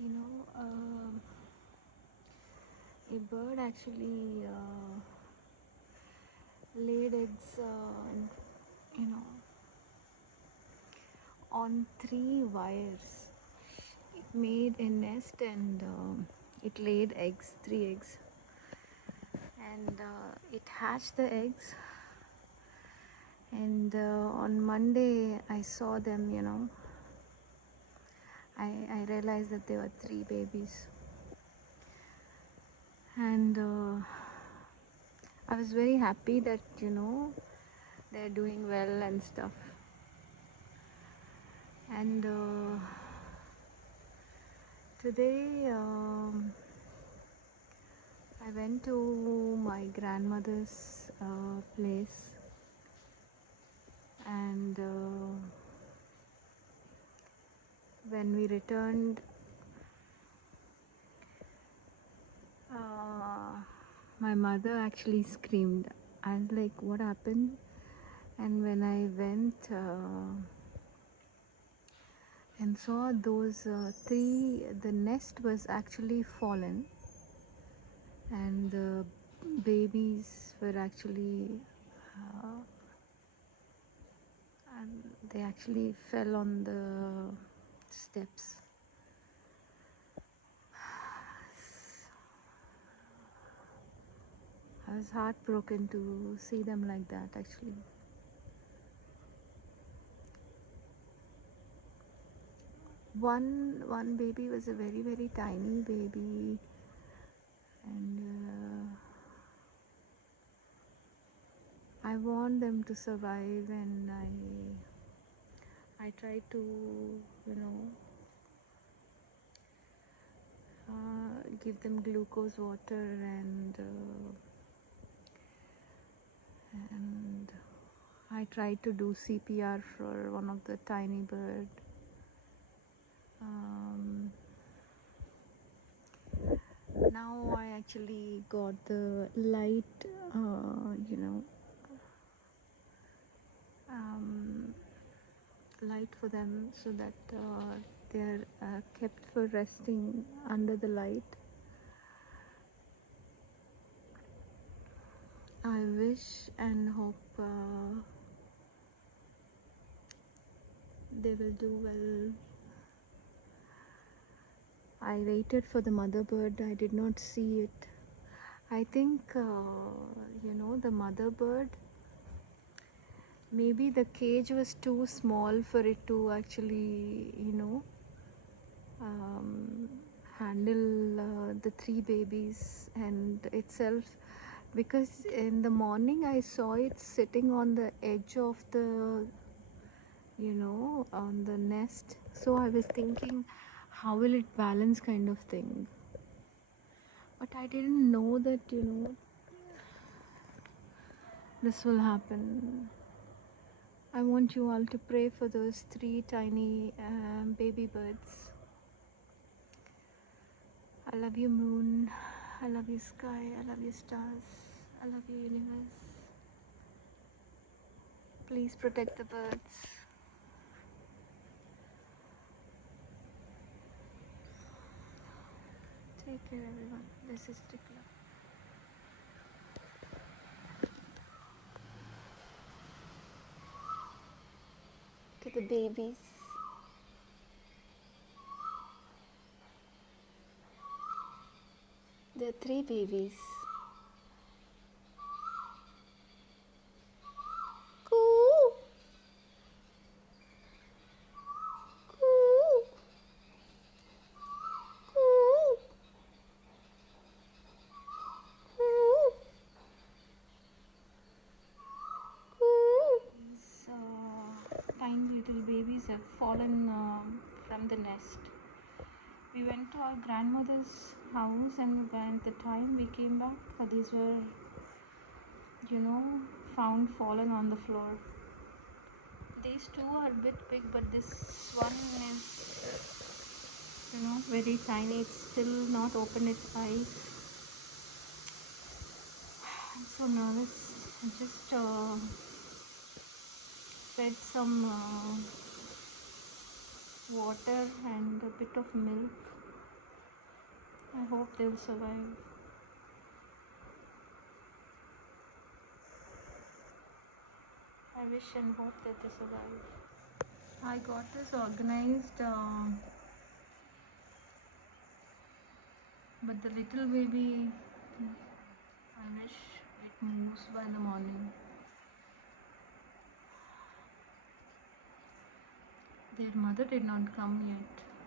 You know, a bird actually laid eggs, you know, on three wires. It made a nest and it laid eggs, three eggs, and it hatched the eggs. And on Monday, I saw them. I realized that there were three babies, and I was very happy that they're doing well and stuff. And today I went to my grandmother's place, and when we returned, uh, my mother actually screamed. I was like, what happened? And when I went and saw those three, the nest was actually fallen, and the babies were actually uh, and they actually fell on the steps. I was heartbroken to see them like that actually. One baby was a very very tiny baby, and I want them to survive, and I try to give them glucose water, and I tried to do CPR for one of the tiny bird. Um, Now I actually got the light, um, light for them, so that they're kept for resting under the light. I wish and hope they will do well. I waited for the mother bird. I did not see it. I think the mother bird, maybe the cage was too small for it to actually handle the three babies and itself, because in the morning I saw it sitting on the edge of the on the nest, so I was thinking how will it balance kind of thing, but I didn't know that this will happen. I want you all to pray for those three tiny baby birds. I love you, moon. I love you, sky. I love you, stars. I love you, universe. Please protect the birds. Take care, everyone. This is Trikla. To the babies. There are three babies. Coo! Coo! Coo! Coo! Coo! These tiny little babies have fallen from the nest. We went to our grandmother's house, and when the time we came back, these were, found fallen on the floor. These two are a bit big, but this one is, very tiny. It's still not opened its eyes. I'm so nervous. I just fed some water and a bit of milk. I hope they'll survive. I wish and hope that they survive. I got this organized, but the little baby, I wish it moves by the morning. Their mother did not come yet.